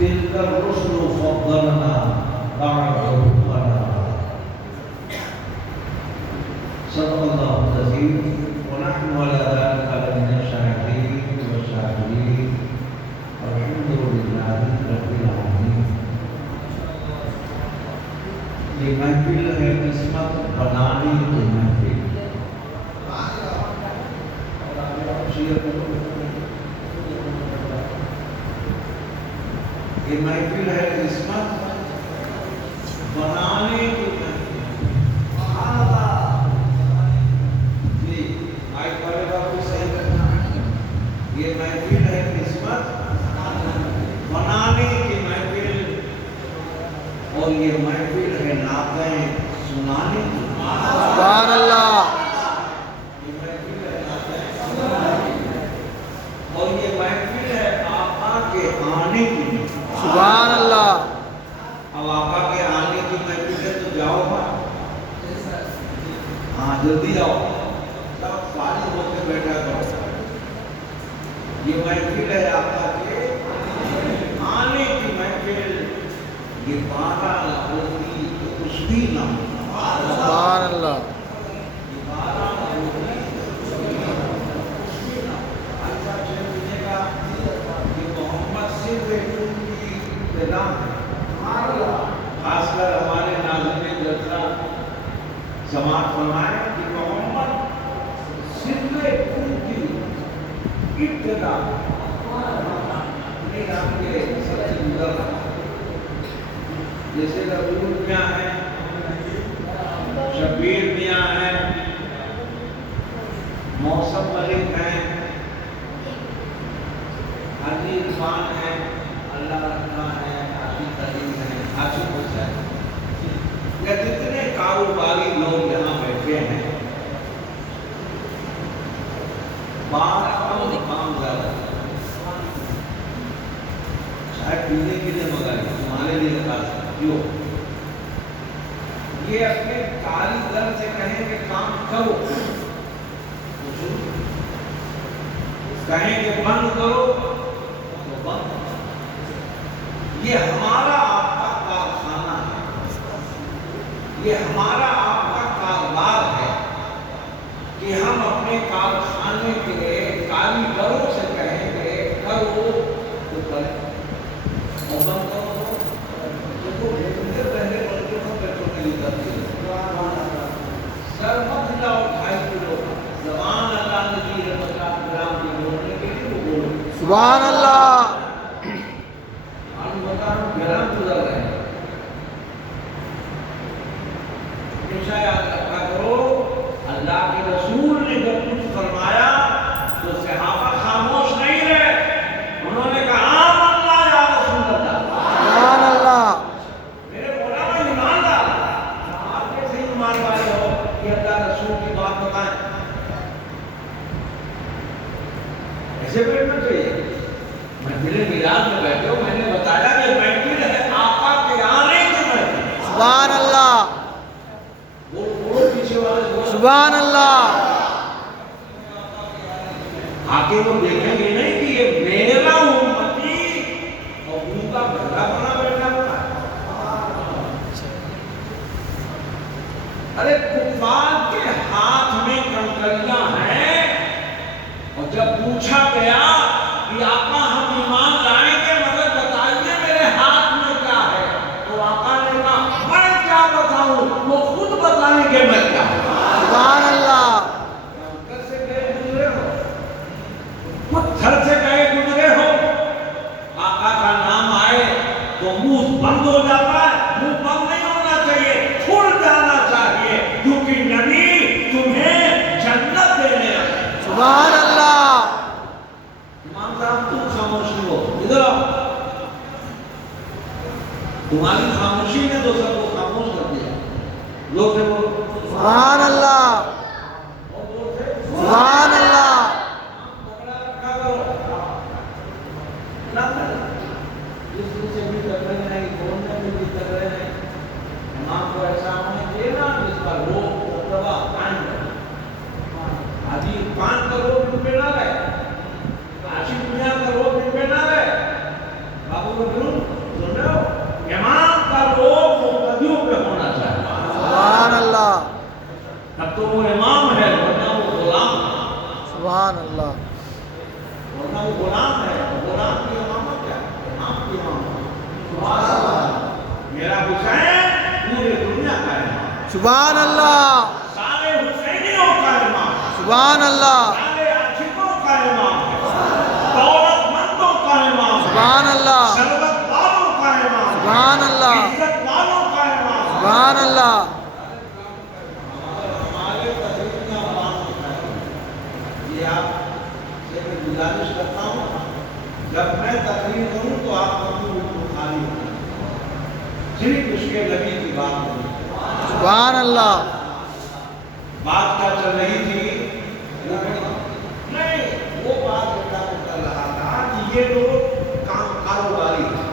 تلك الرسل فضلنا بعضهم على بعض. صدق الله العظيم ونحن على ذلك من الشاهدين والشاكرين والحمد لله رب العالمين. یہ محفل ہے قسمت بنانے کی محفل. یہ محفل ہے قسمت بنانے کی محفل. جی آئی پڑھے گا تو صحیح کرنا. یہ محفل ہے قسمت بنانے کی محفل اور یہ محفل ہے نعتیں سنانے کی. سبحان اللہ. یہ محفل ہے نعتیں سنانے کی اور یہ محفل ہے آقا کے آنے کی. سبحان اللہ. اب آقا کے آنے کی محفل ہے تو جاؤ گا. ہاں جلدی جاؤ. سب فارغ ہو کے بیٹھا کرو. یہ محفل ہے آقا کے آنے کی محفل. یہ 12 ہوتی تو کچھ بھی نہ ہوتا. سبحان اللہ. یہ 12 ہوتی تو کچھ بھی نہ ہوتا. ایسا شعر ملے گا کہ محمد صرف ان کی ابتدا ہے. خاص کر ہمارے ناظرین جلسہ سماعت فرمائے کہ محمد صرف ان کی ابتدا نہیں آپ کے سب سے گزر رہا. جیسے رسول میاں ہیں, شبیر میاں ہیں, موسم ملک ہیں, حاجی عرفان ہیں, اللہ رحمٰن ہیں, عاشق عظیم ہیں, عاشق حسین, یا جتنے کاروباری لوگ یہاں بیٹھے ہیں, 12 کام زیادہ شاید پینے کے لیے مگر تمہارے لیے خاص کیوں یہ اپنے کاریگر سے کہیں کہ کام کرو, کہیں کہ بند کرو تو بند. یہ ہمارا آپ کا کارخانہ ہے, یہ ہمارا آپ کا کاروبار ہے کہ ہم اپنے کارخانے کے کاریگروں سے کہیں گے کرو تو کریں اور بند کرو تو پہلے بلکہ ہم پیٹرول کے لیے کرتے ہیں. سر مت لاؤ 2.5 کلو زبان اللہ نے دی ہے 50 گرام کی بولنے کے لیے وہ بولو. سبحان اللہ. ہم بتا رہا ہوں گرام گزر رہے ہیں. ہمیشہ یاد رکھا کرو اللہ کے رسول نے جب کچھ فرمایا تو صحابہ خاموش نہیں رہے. انہوں نے کہا اللہ یا رسول اللہ. سبحان اللہ. میرے مولا میں ایمان ڈال. آپ کیسے ایمان والے ہو کہ اللہ رسول کی بات بتائیں. ایسے بیٹھنا چاہیے. محفل میلاد میں بیٹھے ہو, میں نے بتایا کہ محفل ہے آقا کے آنے کی محفل. سبحان اللہ. وہ پیچھے والے سبحان اللہ. آگے وہ دیکھیں گے نہیں کہ یہ میرا امتی اور ان کا بھلا بنا بیٹھا ہوا ہے. ارے کفار کے ہاتھ میں کنکریاں ہیں اور جب پوچھا گیا کہ آقا ہم ایمان لائیں گے مگر بتائیے میرے ہاتھ میں کیا ہے, تو آقا نے کہا میں کیا بتاؤں, وہ خود بتائیں گے میں کیا. سبحان اللہ. پتھر سے گئے گزرے ہو, پتھر سے گئے گزرے ہو, آقا کا نام آئے تو منہ بند ہو جاتا ہے. منہ بند نہیں ہونا چاہیے, کھل جانا چاہیے, کیونکہ نبی تمہیں جنت دینے آئے. سبحان اللہ. امام صاحب تم خاموش ہو, ادھر آؤ. تمہاری خاموشی نے تو سب کو خاموش کر دیا. لوگ تھے وہ سبحان اللہ. سبحان اللہ. پکڑا رکھا کرو نہ کرو. جس دن سے بھی کر رہے نہیں, بولنے میں بھی کر رہے نہیں. امام کو ایسا ہونا چاہیے نا جس کا روح مرتبہ قائم رہے. حاجی 5 کروڑ روپے نہ رہے, عاشق میاں کروڑ روپے نہ رہے, بابو بکرو سبحان اللہ ورنہ وہ غلام ہے، غلام کی امامت کیا ہے؟ امام کی امامت۔ سبحان اللہ۔ میرا حسین پورے دنیا کا امام، سبحان اللہ سارے حسینیوں کا امام، سبحان اللہ سارے عاشقوں کا امام ہے، دولت مندوں کا امام ہے، سبحان اللہ ثروت والوں کا امام ہے، سبحان اللہ عزت والوں کا امام ہے۔ سبحان اللہ ہمارے تقریر میں بات ہوتا ہے، یہ آپ سے میں گزارش کرتا ہوں، جب میں تقریر کروں تو آپ کبھی ان کو خالی ہونا، صرف اس کے نبی کی بات کروں۔ سبحان اللہ بات کیا چل رہی تھی؟ نہیں، وہ بات بیٹا کو کر رہا تھا کہ یہ لوگ کاروباری ہیں،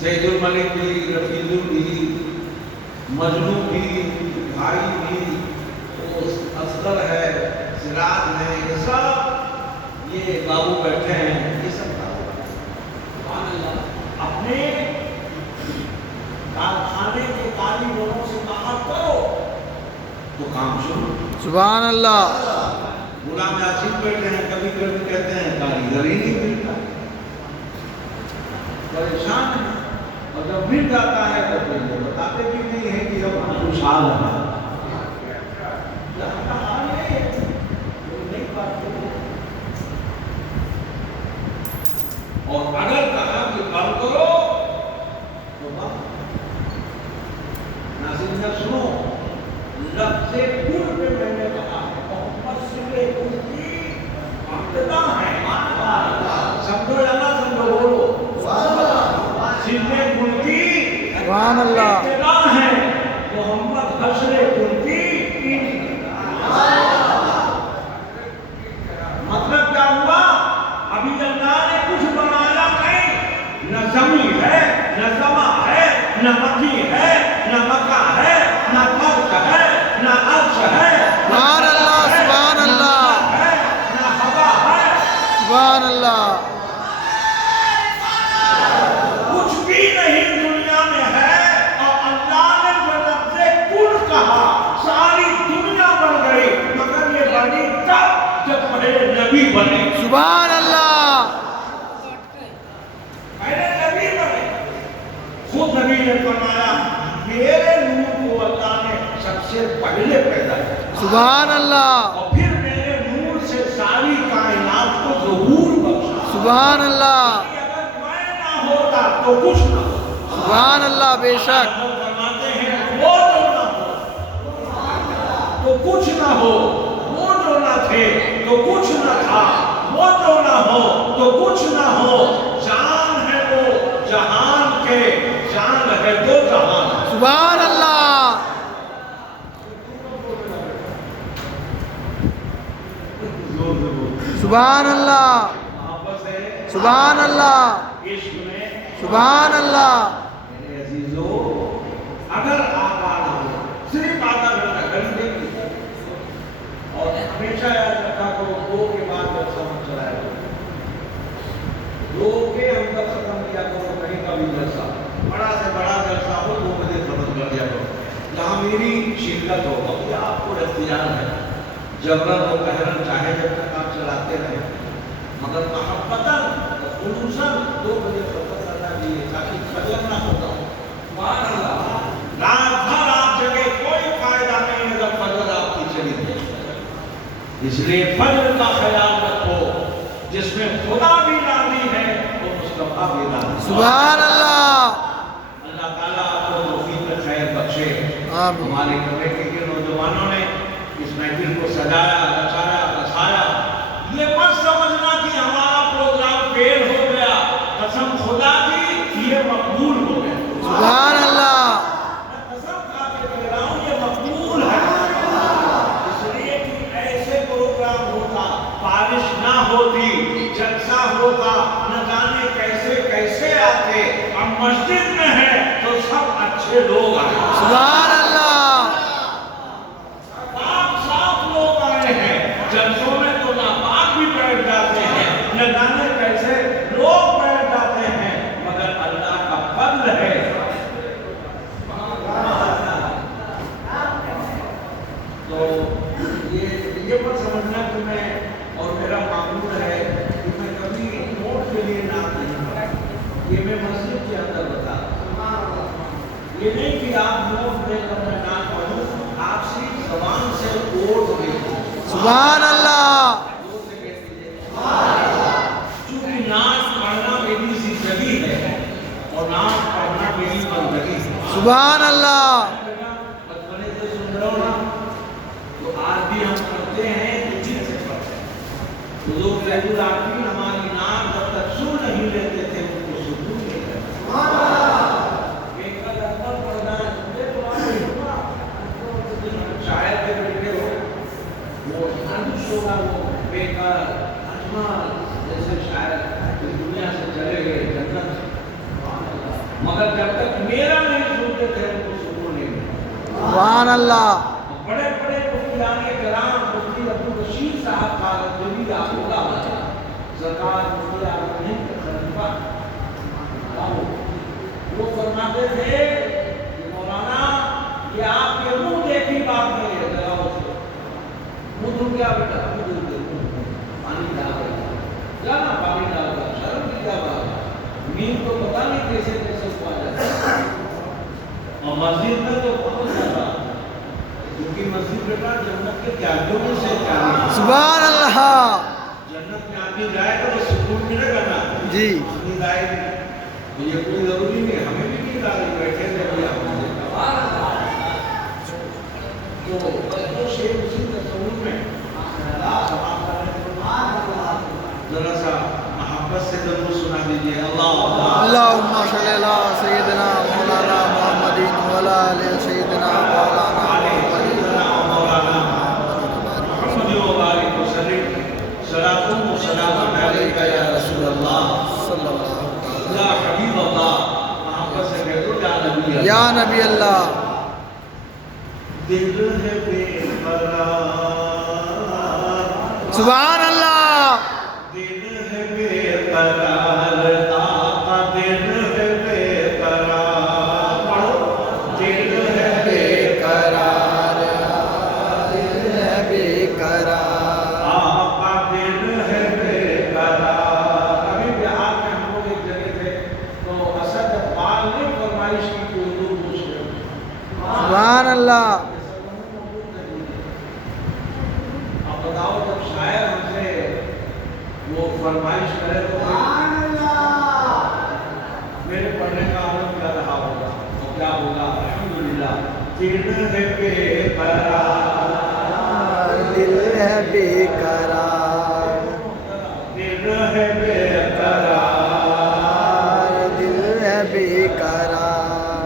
سید الملک بھی، رفیع بھی، مجنو بھی، بھائی بھی، اصغر ہے، سراج ہے، یہ سب یہ بابو بیٹھے ہیں، یہ سب کاروبار اپنے کارخانے کے کاریگروں سے کہا کرو تو کام شروع۔ سبحان اللہ غلام آصف بیٹھے ہیں، کبھی کبھی کہتے ہیں کاریگر ہی نہیں ملتا، پریشان ہے، اور جب مل جاتا ہے تو پھر یہ بتاتے بھی نہیں ہیں کہ اب ہم خوشحال ہیں۔ یہاں کا حال ہے کوئی نئی بات نہیں۔ اور اگر کہا کہ کام کرو تو بات ناظرین سنو، لفظ کل پہ میں نے کہا ہے، محمد سے کل کی ابتدا ہے، سمجھو یا نہ سمجھو بولو، سلے کل کی سبحان اللہ ابتدا ہے، محمد حشر کل کی مطلب کیا ہوا؟ ابھی اللہ نے کچھ بنایا نہیں، نہ زمین ہے، نہ سما ہے، نہ مکی ہے، نہ مکہ ہے، نہ فرش ہے، نہ عرش ہے، سبحان اللہ سبحان اللہ نہ ہوا ہے، سبحان اللہ کچھ بھی نہیں دنیا میں ہے، اور اللہ نے جو لفظ کل کہا ساری دنیا بن گئی، مگر یہ بنی تب جب پہلے نبی بنے، سبحان اللہ پہلے نبی بنے۔ خود نبی نے فرمایا میرے نور کو اللہ نے سب سے پہلے پیدا کیا، سبحان اللہ اور پھر میرے نور سے ساری کائنات کو ظہور بخشا۔ سبحان اللہ اگر میں نہ ہوتا تو کچھ نہ ہوتا۔ سبحان اللہ بے شک وہ فرماتے ہیں وہ جو نہ ہو تو کچھ نہ ہو، وہ جو نہ تھے تو کچھ نہ تھا، وہ جو نہ ہو تو کچھ نہ ہو، جان ہے وہ جہان کے، جان ہے تو جہان۔ سبحان اللہ سبحان اللہ محبت سے سبحان اللہ عشق میں سبحان اللہ میرے عزیزو، اگر آپ آنا ہو صرف آدھا گھنٹہ گھڑی دیکھیے، اور ہمیشہ یاد رکھا کرو 2 کے بعد جلسہ مت چلایا کرو، 2 کے ہم تک ختم کیا کرو، کہیں کا بھی جلسہ بڑا سے بڑا جلسہ ہو 2 بجے ختم کر دیا کرو، جہاں میری شرکت ہو۔ ابھی آپ کو اختیار ہے، جبرن و قہرن چاہے جب تک آپ چلاتے رہیں، مگر محبتاً خلوصاً 2 بجے ختم کرنا چاہیے تاکہ فجر نہ ہوتا ہو۔ سبحان اللہ، رات بھر آپ جگہ کوئی فائدہ نہیں اگر فجر آپ کی چلی گئی، اس لیے فجر کا خیال رکھو، جس میں خدا بھی راضی ہے اور مصطفیٰ بھی راضی ہے۔ سبحان اللہ اللہ تعالیٰ آپ کو توفیق خیر بخشے۔ آمین۔ ہماری کمیٹی کے نوجوانوں نے اس محفل کو سجایا، رچایا، بسایا، یہ مت سمجھنا کہ ہمارا پروگرام فیل ہو گیا، قسم خدا کی یہ مقبول ہو گیا۔ سبحان اللہ قسم کھا کے کہہ رہا ہوں یہ مقبول ہے، اس لیے کہ ایسے پروگرام ہوتا، بارش نہ ہوتی، جلسہ ہوتا، نہ جانے کیسے کیسے آتے، اب مسجد میں ہے تو سب اچھے لوگ آئے، سبحان اللہ پاک صاف لوگ آئے ہیں، جلسوں میں تو ناپاک بھی بیٹھ جاتے ہیں، نہ جانے کیسے لوگ بیٹھ جاتے ہیں، مگر اللہ کا فضل ہے۔ تو یہ مت سمجھنا کہ میں اور میرا یہ میں مسجد کے اندر بتا رہا ہوں، یہ نہیں کہ آپ نوٹ لے کر میں نہ پڑھوں، آپ صرف زبان سے کوٹ دیکھیں سبحان اللہ چونکہ نعت پڑھنا میری زندگی ہے اور نعت پڑھنا میری بندگی ہے۔ سبحان اللہ بچپنے سے سن رہا ہوں نا، تو آج بھی ہم پڑھتے ہیں تو جن سے پڑھتے ہیں۔ حضور رحمۃ اللہ علیہ ہماری نعت جب تک سن نہیں لیتے تھے ان کو سکون نہیں کرتے۔ ایک اکبر پڑھنا ہے، شاعر کے بیٹے ہو، وہ انش ہوگا، وہ بیکار اجمال جیسے شاعر اس دنیا سے چلے گئے جنت، مگر جب تک میرا نہیں سنتے تھے ان کو سکون نہیں ملتا۔ سبحان اللہ بڑے بڑے مفتیان کرام مفتی عبدالرشید صاحب قالب جلیل آقا سرکار مفتی اعظم ہند کے خلیفہ، وہ فرماتے تھے کہ مولانا یہ آپ کے منہ دیکھی بات نہیں ہے، ذرا اسے منہ دھو کیا بیٹا، منہ دھو دے، پانی ڈال بیٹا، جانا پانی ڈال کر، شرم کی کیا بات ہے، نیند تو پتہ نہیں کیسے کیسے ہوا جاتا ہے، اور مسجد میں تو بہت زیادہ، کیونکہ مسجد بیٹا جنت کے تیاگیوں میں سے تیاگی ہے۔ سبحان اللہ جنت میں آدمی جائے گا تو سکون ملے گا نا، جی نیند آئے گی، تو یہ کوئی ضروری نہیں، ہمیں بھی نیند آ رہی، بیٹھے تھے ابھی آپ نے دیکھا، تو بچوں سے اسی تصور میں ذرا سا محبت سے درود سنا دیجیے، اللہ اللہم صلی علی سیدنا مولانا محمد وعلی آل سیدنا مولانا صلی اللہ یا نبی اللہ دل ہے بے قرار، سبحان اللہ دل ہے بے قرار، آقا دل ہے بے قرار، پڑھو، دل ہے بے قرار دل ہے بے قرار آقا دل ہے بے قرار۔ ابھی بہار میں ہم لوگ ایک جگہ تھے تو اسد اقبال نے فرمائش کی کہ اردو پوچھ رہے ہیں، سبحان اللہ اب بتاؤ جب شاعر ہم سے وہ فرمائش کرے تو میرے پڑھنے کا عمل کیا رہا ہوگا اور کیا ہوگا؟ الحمدللہ دل ہے بے قرار، دل ہے بے قرار دل ہے بے قرار، دل ہے بے قرار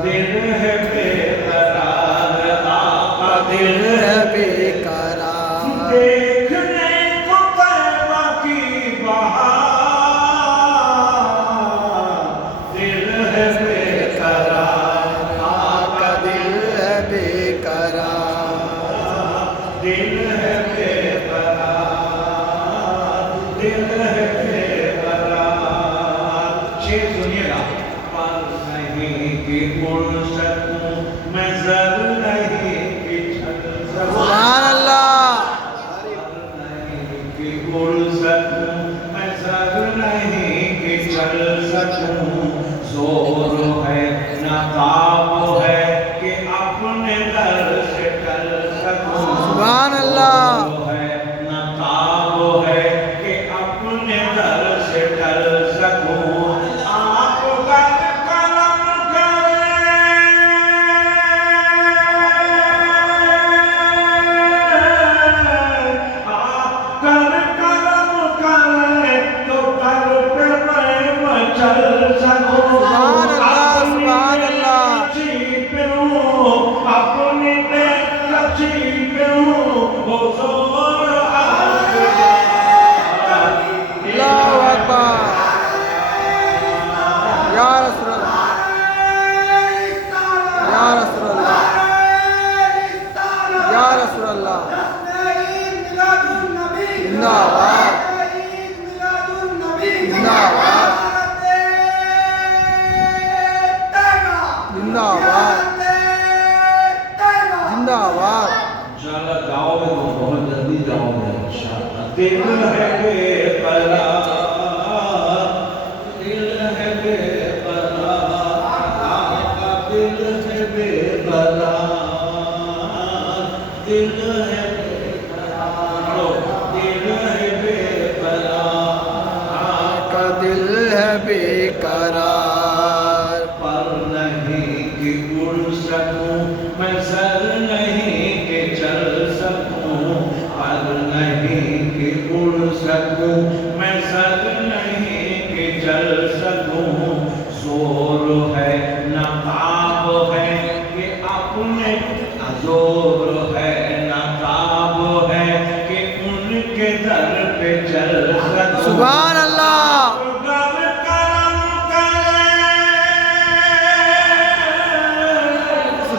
دل ہے بے قرار، آقا دل ہے بے قرار دیکھنے کو طیبہ کی بہار، دل ہے بے قرار، آقا دل ہے بے قرار دل ہے بے قرار، دل ہے بے قرار۔ شعر سنیے گا، پر نہیں کہ اڑ سکوں میں، زر نہیں کہ چھل سکوں، سبحان اللہ کہ اڑ سکوں میں، زر نہیں کہ چل سکوں، زور ہے نہ قاب ہے کہ اپنے در سے ٹل سکوں، سبحان اللہ زور ہے نہ قاب ہے کہ اپنے در سے ٹل سکوں، آپ کا کرم کریں، آپ کرم کریں تو کر پہ میں چل سکوں، سبحان اللہ سبحان اللہ اپنی پہ ہوں، اپنی کچی پہ ہوں، وہ زور اللہ اکبر یا رسول اللہ یا رسول اللہ یا رسول اللہ زندہ باد زندہ باد زندہ باد زندہ باد انشاءاللہ جاؤ گے تو بہت جلدی جاؤ گے انشاءاللہ۔ دل ہے بے قرار، دل ہے بے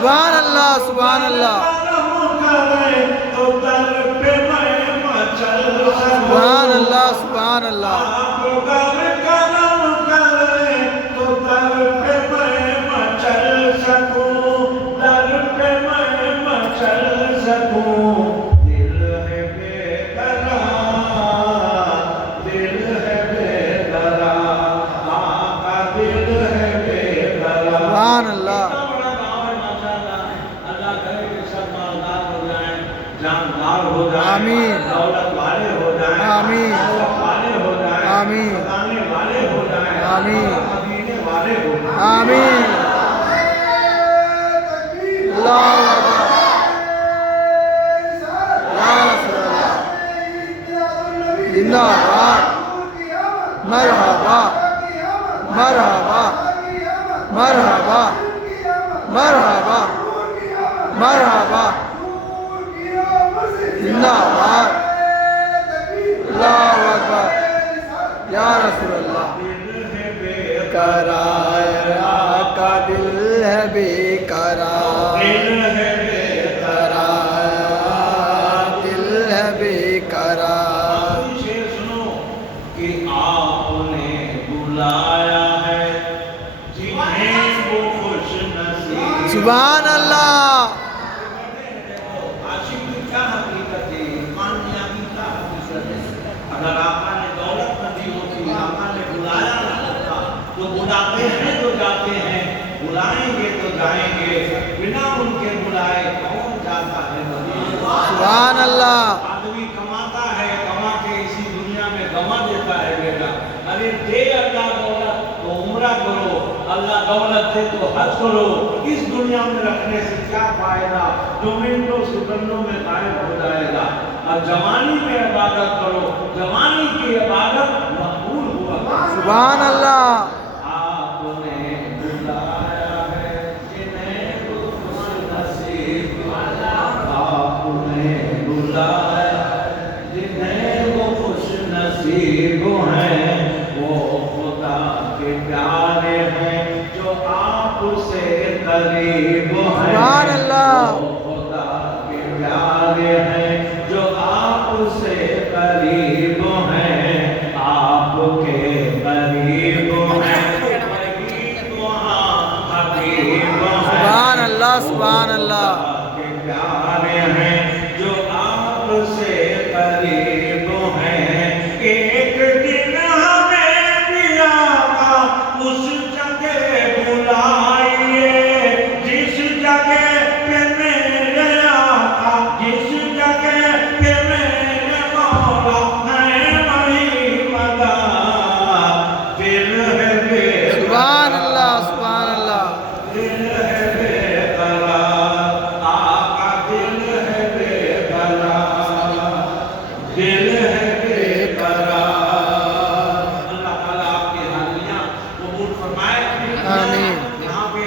سبحان اللہ سبحان اللہ تو در پہ میں مچل سبحان اللہ سبحان اللہ آپ گر کرم کرے تو در پہ میں مچل سکوں در پہ میں مچل سکوں دل ہے بے قرار دل ہے بے قرار آقا دل ہے بے قرار سبحان اللہ جاندار ہو جائیں آمین دولت والے ہو جائیں آمین دولت والے ہو جائیں آمین خزانے والے ہو جائیں آمین مدینے والے ہو جائیں آمین اللہ اکبر یا رسول اللہ زندہ باد مرحبا مرحبا مرحبا مرحبا مرحبا زندہ باد اللہ اکبر یا رسول اللہ قرار آقا دل ہے بے قرار قرار دل ہے بے قرار شیر سنو کہ آپ نے بلایا ہے جنہیں وہ خوش نصیب سبحان اللہ عاشق کی کیا حقیقت ہے کامیابی کیا حقیقت ہے اگر آقا نے دولت نہ دی ہوتی آقا نے بلایا نہ ہوتا تو بلاتے ہیں تو جاتے ہیں بلائیں گے تو جائیں گے بنا ان کے بلائے کون جاتا ہے سبحان اللہ آدمی کماتا ہے کما کے اسی دنیا میں گما دیتا ہے بیٹا ارے دے اللہ دولت تو عمرہ کرو اللہ دولت دے تو حج کرو اس دنیا میں رکھنے سے کیا فائدہ جو منٹوں سیکنڈوں میں غائب ہو جائے گا اور جوانی میں عبادت کرو جوانی کی عبادت مقبول ہوا سبحان اللہ آپ نے بلایا ہے جنہیں خوش نصیب آپ نے بلایا جنہیں وہ خوش نصیب ہیں وہ خدا کے پیارے ہیں جو آپ سے قریب ہیں سبحان اللہ وہ خدا کے پیارے ہیں جو آپ سے قریب ہیں آپ کے قریب ہیں قریب وہاں حبیب ہیں سبحان اللہ سبحان اللہ کے پیارے ہیں جو آپ سے قریب ہیں ایک دن ہمیں بھی آقا اس جگہ بلائیے جس جگہ پہ میرے آقا جس جگہ پہ میرے مولا ہیں وہی مدار دل ہے بے سبحان اللہ سبحان اللہ دل ہے بے قرار آقا دل ہے بے قرار دل ہے بے قرار اللہ تعالیٰ آپ کی حاضریاں قبول فرمائے آمین یہاں پہ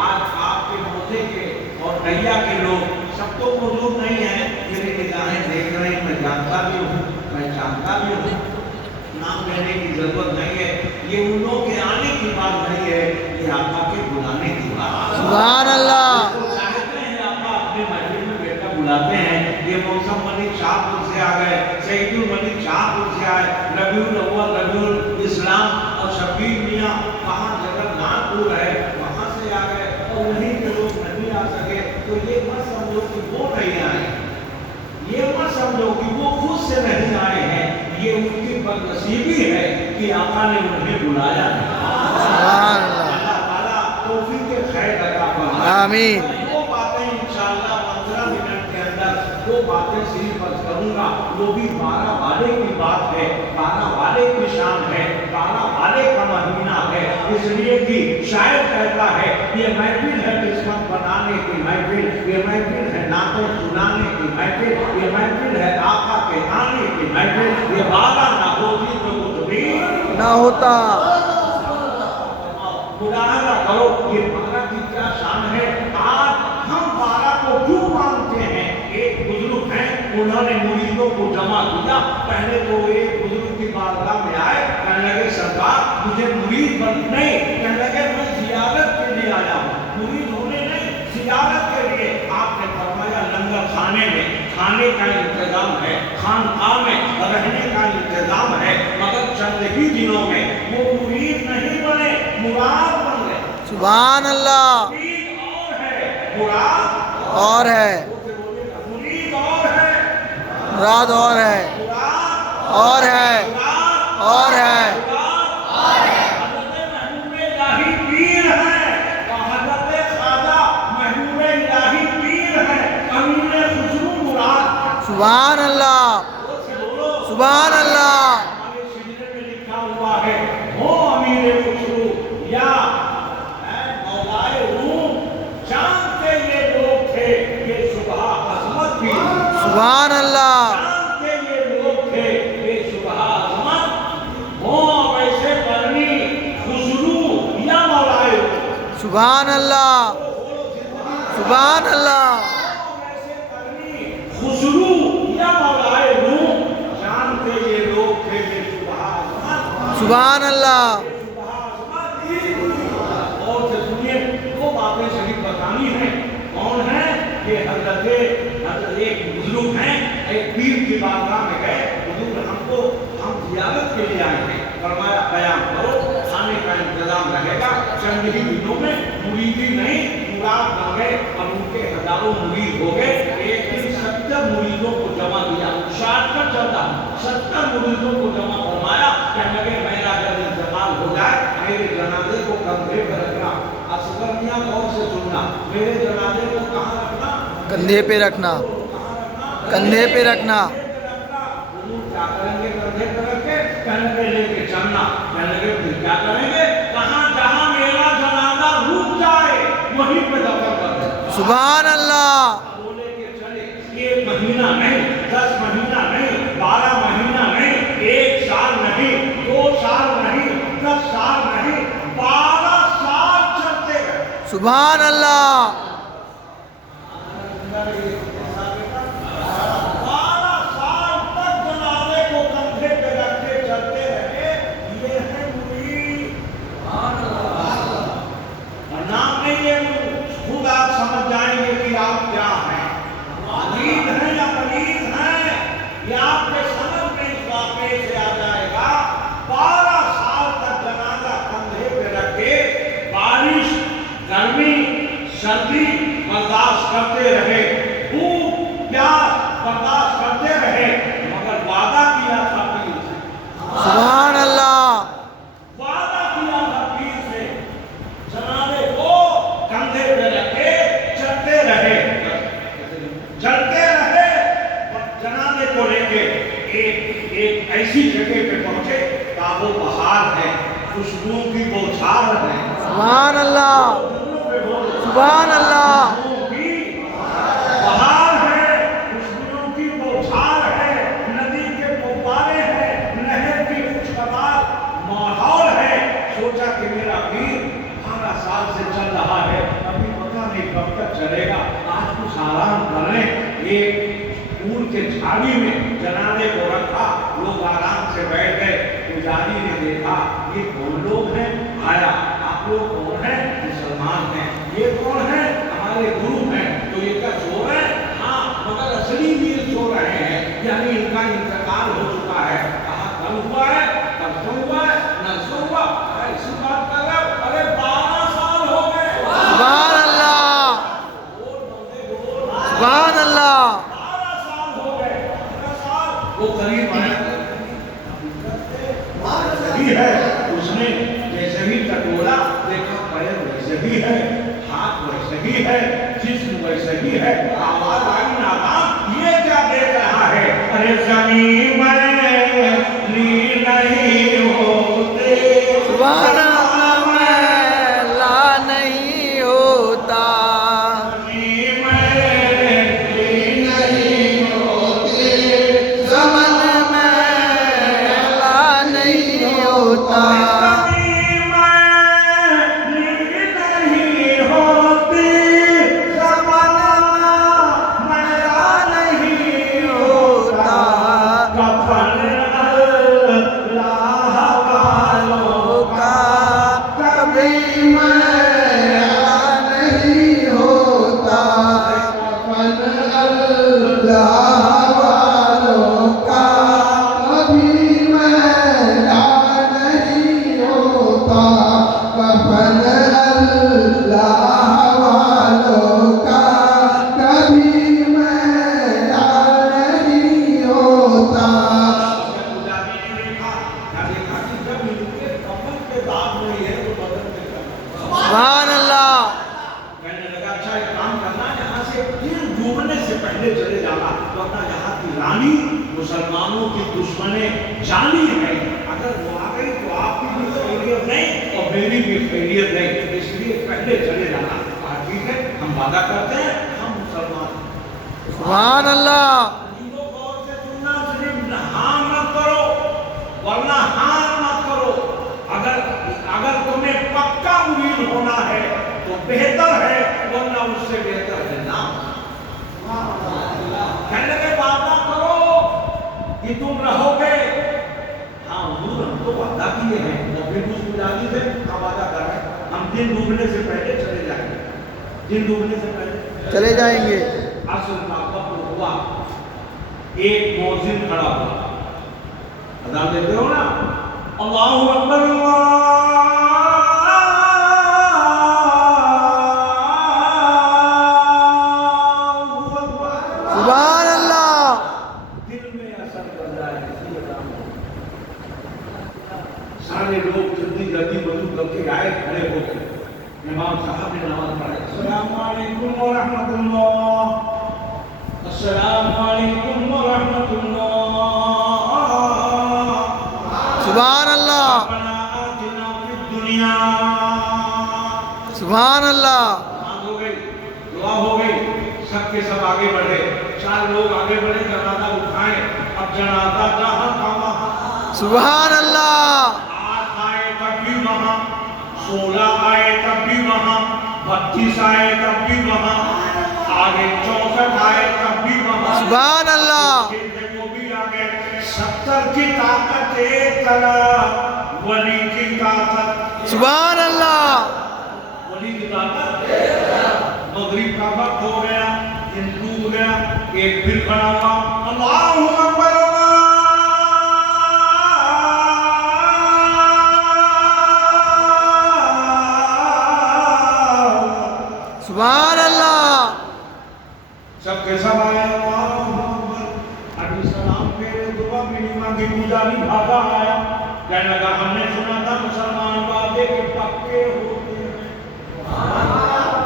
آج آپ کے موزے کے اور نیا کے لوگ سب تو موجود نہیں ہیں میری نگاہیں دیکھ رہے ہیں میں جانتا بھی ہوں میں جانتا بھی ہوں نام لینے کی ضرورت نہیں ہے یہ ان لوگوں کے آنے کی بات نہیں ہے یہ آقا کے بلانے کی بات ہے سبحان اللہ وہ چاہتے ہیں آقا اپنے محفل میں بیٹھ کر بلاتے ہیں یہ موسم ملک شاہ پور سے آ گئے سعید الملک شاہ پور سے آئے ربیع الاول ربیع الاسلام اور شبیر میاں وہاں جگہ ناتھ پور ہے وہاں سے آ گئے اور وہیں کے لوگ نہیں آ سکے تو یہ مت سمجھو کہ وہ نہیں آئے یہ مت سمجھو کہ وہ خود سے نہیں آئے ہیں یہ ان کی بدنصیبی ہے کہ آقا نے انہیں بلایا ہے سبحان اللہ اللہ تعالیٰ توفیق خیر عطا فرمائے آمین وہ باتیں انشاءاللہ 15 منٹ کے اندر وہ باتیں صرف عرض کروں گا وہ بھی 12 والے کی بات ہے 12 والے کی شان ہے 12 والے کا مہینہ ہے اس لیے کہ شاید کہتا ہے یہ محفل ہے قسمت بنانے کی محفل یہ محفل ہے نعتیں سنانے کی محفل یہ محفل ہے آقا کے آنے کی محفل یہ 12 نہ ہوتی تو کچھ بھی نہ ہوتا ملاحظہ کرو یہ 12 کی کیا شان ہے آج ہم 12 کو کیوں مانتے ہیں ایک بزرگ ہیں انہوں نے مریدوں کو جمع کیا پہلے تو ایک بزرگ کی بارگاہ میں آئے کہنے لگے سرکار مجھے مرید بن نہیں کہنے لگے میں زیارت کے لیے آیا ہوں مرید ہونے نہیں زیارت کا انتظام ہے، خانقاہ میں رہنے کا انتظام ہے، مگر چند ہی دنوں میں وہ مرید نہیں بنے، مراد بن گئے۔ سبحان اللہ۔ مرید اور ہے، مراد اور ہے، مرید اور ہے، مراد اور ہے، مراد اور ہے، مراد اور ہے۔ حضرت محبوب الہی پیر ہے، حضرت خواجہ محبوب الہی پیر ہے، امیر خسرو مراد۔ سبحان اللہ، سبحان اللہ۔ ہمارے سجدے میں لکھا ہوا ہے، ہو امیر خسرو یا اے مولائے روم، جانتے یہ لوگ تھے یہ صبح عظمت بھی، سبحان اللہ، جانتے یہ لوگ تھے یہ صبح عظمت، ہو ویسے کرنی خسرو یا مولائے روم، سبحان اللہ، سبحان اللہ، ویسے کرنی خسرو یا مولائے روم، جانتے یہ لوگ تھے یہ صبح عظمت، سبحان اللہ۔ اور سے سنیے دو باتیں شریف بتانی ہیں، کون ہے؟ یہ حضرت ایک بزرگ ہیں، ایک پیر کی بارگاہ میں گئے، حضور ہم زیارت کے لیے آئے ہیں، فرمایا قیام کرو، کھانے کا انتظام رہے گا، چند ہی دنوں میں مریدی نہیں مراد بن گئے، اور ان کے ہزاروں مرید ہو گئے۔ ایک دن 70 مریدوں کو جمع کیا، 66 چلتا 70 مریدوں کو جمع فرمایا، کہنے لگے میرا جب انتقال ہو جائے میرے جنازے کو کندھے پہ رکھنا، اصغر میاں غور سے سننا، میرے جنازے کو کہاں رکھنا؟ کندھے پہ رکھنا، کندھے پہ رکھنا۔ حضور کیا کریں گے کندھے پہ رکھ کے؟ کہنے لگے لے کے چلنا، کہنے لگے پھر کیا کریں گے؟ کہاں جہاں میرا جنازہ رک جائے وہیں پہ دفن کر دیں۔ سبحان اللہ، بولے کہ چلے 1 مہینہ نہیں، 10 مہینہ نہیں، 12 مہینہ نہیں، 1 سال نہیں، 2 سال نہیں، 10 سال نہیں، 12 سال چلتے گئے۔ سبحان اللہ، 12 سال تک جنازے کو کندھے پہ رکھ کے چلتے رہے، یہ ہے مرید۔ اور نام نہیں یہ خود آپ سمجھ جائیں گے کہ آپ کیا ہیں، مرید ہیں یا مریض ہیں، یہ آپ کے سمجھ میں اس واقعے سے آ جائے گا۔ 12 سال تک جنازہ کندھے پہ رکھ کے بارش، گرمی، سردی برداشت کرتے رہے، بھوک پیاس برداشت کرتے رہے، مگر وعدہ کیا تھا پیر سے، سبحان اللہ، وعدہ کیا تھا پیر سے، جنازے کو کندھے پہ رکھ کے چلتے رہے، جنازے کو لے کے ایک ایسی جگہ پہ پہنچے تاب و بہار ہے، خوشبو کی بوچھار ہے، سبحان اللہ، سبحان اللہ، بہار ہے، خوشبو کی بوچھار ہے، ندی کے فوارے ہیں، نہر کی خوشگوار ماحول ہے۔ سوچا کہ میرا پیر 12 سال سے چل رہا ہے، ابھی پتہ نہیں کب تک چلے گا، آج کچھ آرام کر لیں۔ ایک پھول کے جھاڑی میں جنازے کو رکھا، لوگ آرام سے بیٹھ گئے، پجاری نے دیکھا یہ کون لوگ ہیں؟ آیا، آپ لوگ کون ہیں؟ مسلمان ہیں۔ یہ کون ہیں؟ ہمارے گرو ہیں۔ تو یہ کیا سو رہے ہیں؟ ہاں، مگر اصلی پیر سو رہے ہیں، یعنی ان کا انتقال ہو چکا ہے۔ کہا کل ہوا ہے، پرسوں ہوا ہے، نرسوں ہوا، ایسی بات کر رہے ہو؟ ارے 12 سال ہو گئے۔ سبحان اللہ، سبحان اللہ، 12 سال ہو گئے، 15 سال وہ قریب آیا ویسے ہی ہے، اس نے جیسے ہی ٹٹولا دیکھا پیر ویسے ہی ہے، ہاتھ ویسے ہی ہے، جسم ویسے ہی ہے، آواز آئی نادان یہ کیا دیکھ رہا ہے؟ ارے زمین میں لی نہیں ہوتے، سبحان اللہ، میلا نہیں ہوتا، زمین میں لی نہیں ہوتے، زمن میلا نہیں ہوتا، زمین میں لی نہیں ہوتی، زمن میلا نہیں ہوتا، اللہ والوں کا کبھی میدان نہیں ہوتا. پجاری نے دیکھا کہ جب ان کے کمر کے داغ نہیں ہے تو بدن پہ کرنا. سبحان اللہ. کہنے لگا اچھا ایک کام کرنا یہاں سے دن ڈوبنے سے پہلے چلے جانا ورنہ یہاں کی رانی مسلمانوں کی دشمنیں جانی ہے اگر وہ آ گئی تو آپ کی بھی خیریت نہیں اور میری بھی خیریت نہیں اس لیے پہلے چلے جانا. ٹھیک ہے ہم وعدہ کرتے ہیں ہم مسلمان. سبحان اللہ. غور سے سننا صرف ہاں مت کرو ورنہ ہاں مت کرو. اگر تمہیں پکا امید ہونا ہے تو بہتر ہے ورنہ اس سے بہتر ہے نا. کہنے لگے وعدہ کرو کہ تم رہو گے. ہاں حضور ہم تو وعدہ کیے ہیں اور پھر اس پجاری سے ہم وعدہ کر رہے ہیں ہم دن ڈوبنے سے پہلے چلے جائیں گے. دن ڈوبنے سے پہلے چلے جائیں گے. عصر کا وقت ہوا ایک مؤذن کھڑا ہوا. اذان دیتے ہو نا اللہ اکبر سبحان اللہ. دل میں اثر کر رہا ہے اسی اذان میں. سارے لوگ جلدی جلدی وضو کر کے آئے کھڑے ہو گئے. امام صاحب نے نماز پڑھائی. السلام علیکم ورحمۃ اللہ. السلام علیکم ورحمۃ اللہ. سبحان اللہ. ربنا آتنا فی الدنیا. سبحان اللہ. نماز ہو گئی دعا ہو گئی سب کے سب آگے بڑھے. 4 لوگ آگے بڑھے جنازہ اٹھائیں. اب جنازہ جہاں تھا وہاں. سبحان اللہ. 8 آئے تب بھی وہاں 16 آئے تب بھی وہاں 32 آئے تب بھی وہاں آگے 64 آئے تب بھی وہاں. سبحان اللہ. وہ بھی آگے 70 کی طاقت ایک طرف ولی کی طاقت. سبحان اللہ. ولی کی طاقت مغرب کا وقت ہو گیا دن ڈوب گیا. ایک پھر کھڑا ہوا اللہ اکبر. سبحان اللہ. سب کے سب آیا اللہ اکبر. ابھی سلام پھیرے دعا بھی نہیں مانگی. پجاری بھاگا آیا کہنے لگا ہم نے سنا تھا مسلمان وعدے کے پکے ہوتے ہیں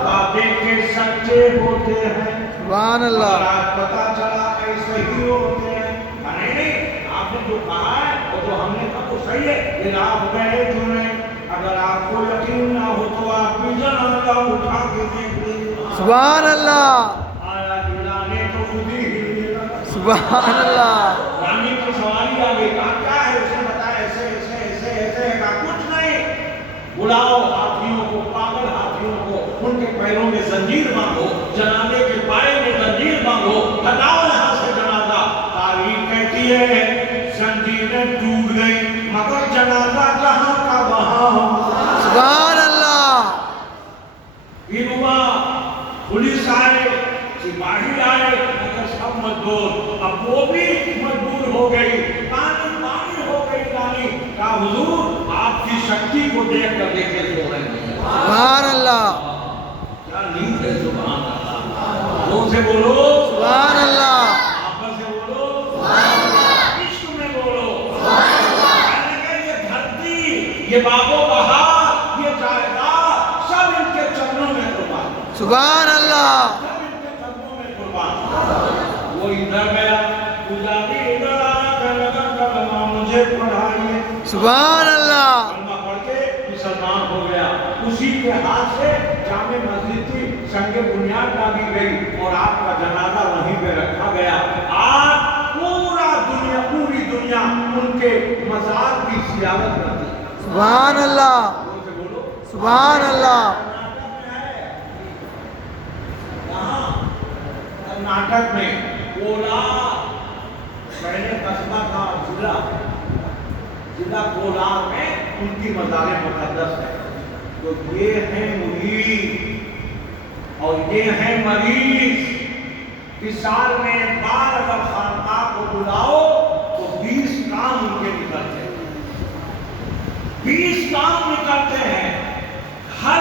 وعدے کے سچے ہوتے ہیں. سبحان اللہ. آج پتا چلا ایسے ہی ہوتے ہیں. نہیں آپ نے جو کہا ہے وہ جو ہم نے کہا تو صحیح ہے لیکن آپ گئے جو نہیں. اگر آپ کو یقین نہ ہو تو آپ بھی جنازہ اٹھا کے دیکھ لیں. سبحان اللہ. آیا ہلانے تو خود ہی ہلنے لگا. سبحان اللہ. رانی کی سواری آ گئی. کہا کیا ہے اس نے بتایا ایسے ایسے ایسے ایسے ہے. کہا کچھ نہیں. بلاؤ ہاتھیوں کو پاگل ہاتھیوں کو ان کے پیروں میں زنجیر باندھو جنازے کے پائے میں زنجیر باندھو ہٹاؤ یہاں سے جنازہ. تاریخ کہتی ہے زنجیریں ٹوٹ گئی مگر جنازہ جہاں کا وہاں. سبحان اللہ. پھر ہوا پولیس آئے سپاہی آئے مگر سب مجبور. اب وہ بھی مجبور ہو گئی. پانی ہو گئی. رانی کہا حضور آپ کی شکتی کو دیکھ کر دیکھے سو رہے ہیں. سبحان اللہ. کیا نیند ہے. سبحان اللہ. زور سے بولو سبحان اللہ. آپس سے بولو سبحان اللہ. عشق میں بولو سبحان اللہ. یہ دھرتی یہ باغ و بہار یہ جائیداد سب ان کے چرنوں میں قربان. سبحان اللہ. سب ان کے چرنوں میں قربان. وہ ادھر گیا پجاری ادھر آیا کہنے لگا کلمہ مجھے پڑھائیے. سبحان اللہ. کلمہ پڑھ کے مسلمان ہو گیا. اسی کے ہاتھ سے جامع مسجد تھی سنگ بنیاد ڈالی گئی اور آپ کا جنازہ وہیں پہ رکھا گیا. آج پوری دنیا ان کے مزار کی زیارت کرتی ہے. سبحان اللہ. سبحان اللہ. کرناٹک میں کولار پہلے قصبہ تھا ضلع کولار میں ان کی مزار مقدس ہے. تو یہ ہیں مرید اور یہ ہیں مریض. اس سال میں بار اگر خانقاہ کو بلاؤ تو 20 کام ان کے نکلتے ہیں. 20 کام نکلتے ہیں. ہر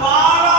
12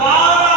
12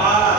12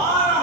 12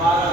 12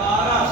12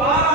12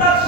10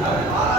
12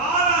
12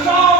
100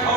100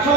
100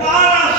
12